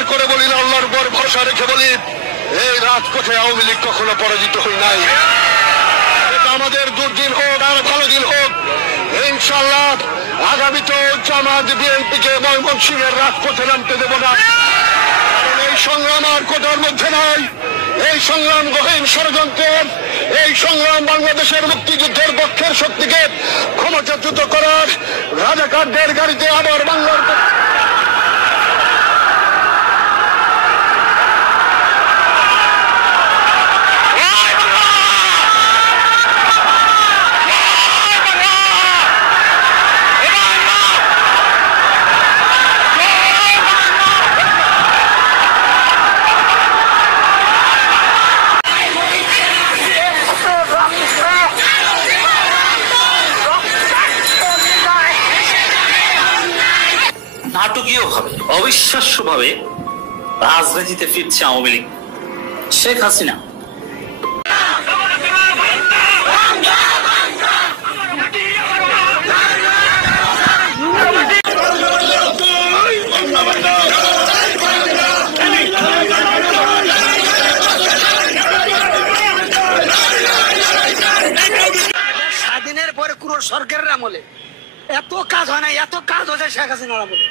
চিৎকার করে বলি না, আল্লাহর উপর ভরসা রেখে বলি, এই রাজপথে আওয়ামী লীগ কখনো পরাজিত হই নাই। এটা আমাদের দুর্দিন হোক আর ভালো দিন হোক, ইনশাআল্লাহ আগামীতে জামাত বিএনপিকে ময়মনসিংহের রাজপথে নামতে দেব না। কারণ এই সংগ্রাম আর কোটার মধ্যে নাই, এই সংগ্রাম গহীন ষড়যন্ত্রের, এই সংগ্রাম বাংলাদেশের মুক্তিযুদ্ধের পক্ষের শক্তিকে ক্ষমতাচ্যুত করার রাজাকারদের গাড়িতে আবার বাংলার নাটকীয়ভাবে অবিশ্বাস্যভাবে রাজনীতিতে ফিরছে আওয়ামী লীগ। শেখ হাসিনা স্বাধীনের পরে কোন সরকারের আমলে এত কাজ হয় না, এত কাজ হয়েছে শেখ হাসিনার আমলে।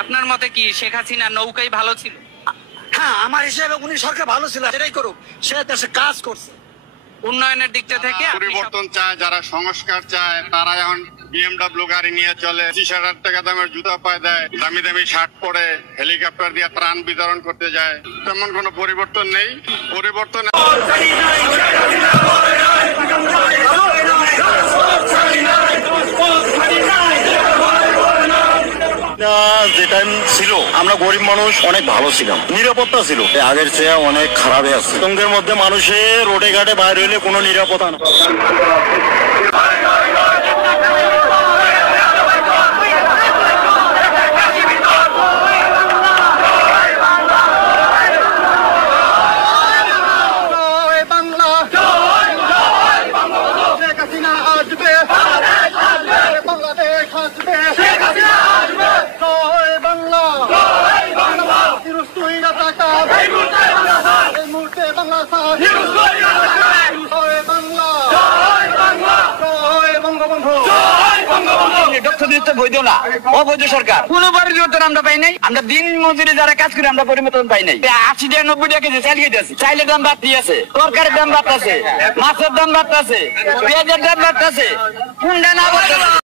আপনার মতে কি শেখ হাসিনা নৌকাই ভালো ছিল? হ্যাঁ, আমার হিসেবে উনি সরকার ভালো ছিল, সেটাই করুক, সে দেশে কাজ করছে। উন্নয়নের দিকটা থেকে পরিবর্তন চায়, যারা সংস্কার চায় তারা এখন BMW গাড়ি নিয়ে চলে, 30,000 টাকা দামের জুতা পায় দেয়, দামি দামি শার্ট পরে হেলিকপ্টার দিয়ে ত্রাণ বিতরণ করতে যায়। তেমন কোনো পরিবর্তন নেই। পরিবর্তন যে টাইম ছিল আমরা গরিব মানুষ অনেক ভালো ছিলাম, নিরাপত্তা ছিল, আগের চেয়ে অনেক খারাপে আছে। আতঙ্কের মধ্যে মানুষের রোডে ঘাটে বাইরে হইলে কোনো নিরাপত্তা না। অবৈধ সরকার কোন পরিবর্তন আমরা পাই নাই। আমরা দিন মজুরি যারা কাজ করি আমরা পরিবর্তন পাই নাই। 80 টাকা 90 টাকা কেজি চাল খেতেছি, চাইলের দাম বাড়তি আছে, তরকারির দাম বাড়তেছে, মাছের দাম বাড়তেছে, পেঁয়াজের দাম বাড়তেছে, কোনটা না বাড়তেছে।